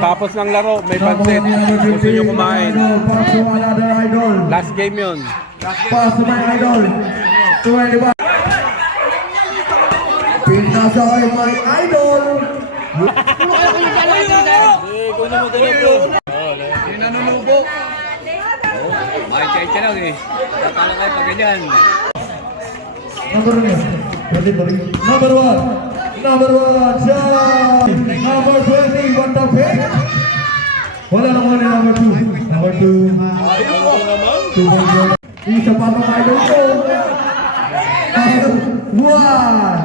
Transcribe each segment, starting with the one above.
Tapos ng laro, may pansit. Gusto nyo kumain. Last game yun. Pass to my idol. 21. Pinasa ay my idol. Nanunubok. Makikita lang eh. Tatala kayo pag ganyan. Number one, shot. Number 20, what the pick? Wala lang wala number 2. Number 2. Isa pa mga idol ko. One.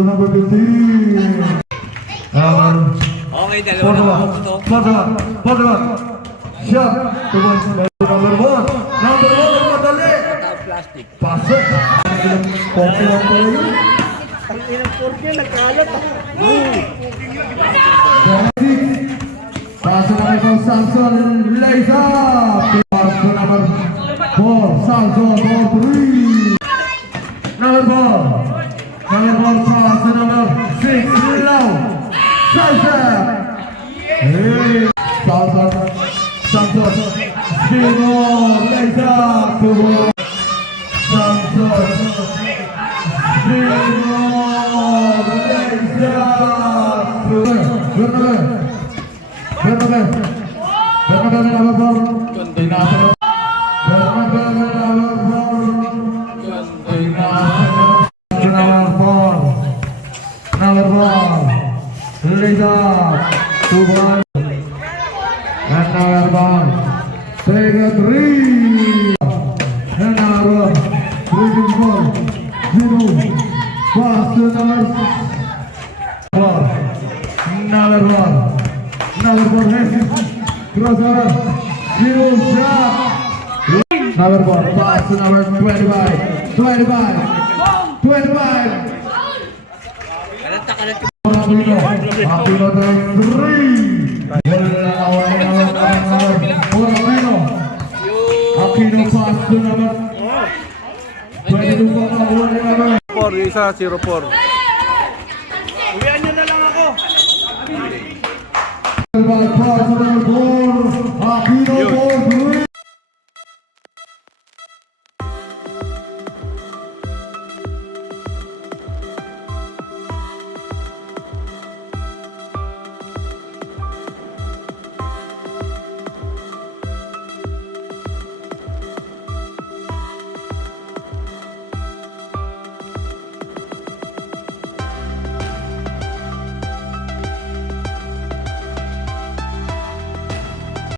Number 15. Okay, dalawa na po ito. Forward. Shot. Number 1. Madali. Plastic. Pasok. Poke lang pala yun. Pasok naman ikaw, Samson Leysa. Pasok number 4. Samson, ball 3. Number 4. Pasok number 6. Lau. Samson. Hey. Samson. Sino Leysa. Samson. Sino Leysa. Number 4, pass to number 25. Aquino takes 3. Aquino pass to number 22. 4, isa, 0-4. Pass to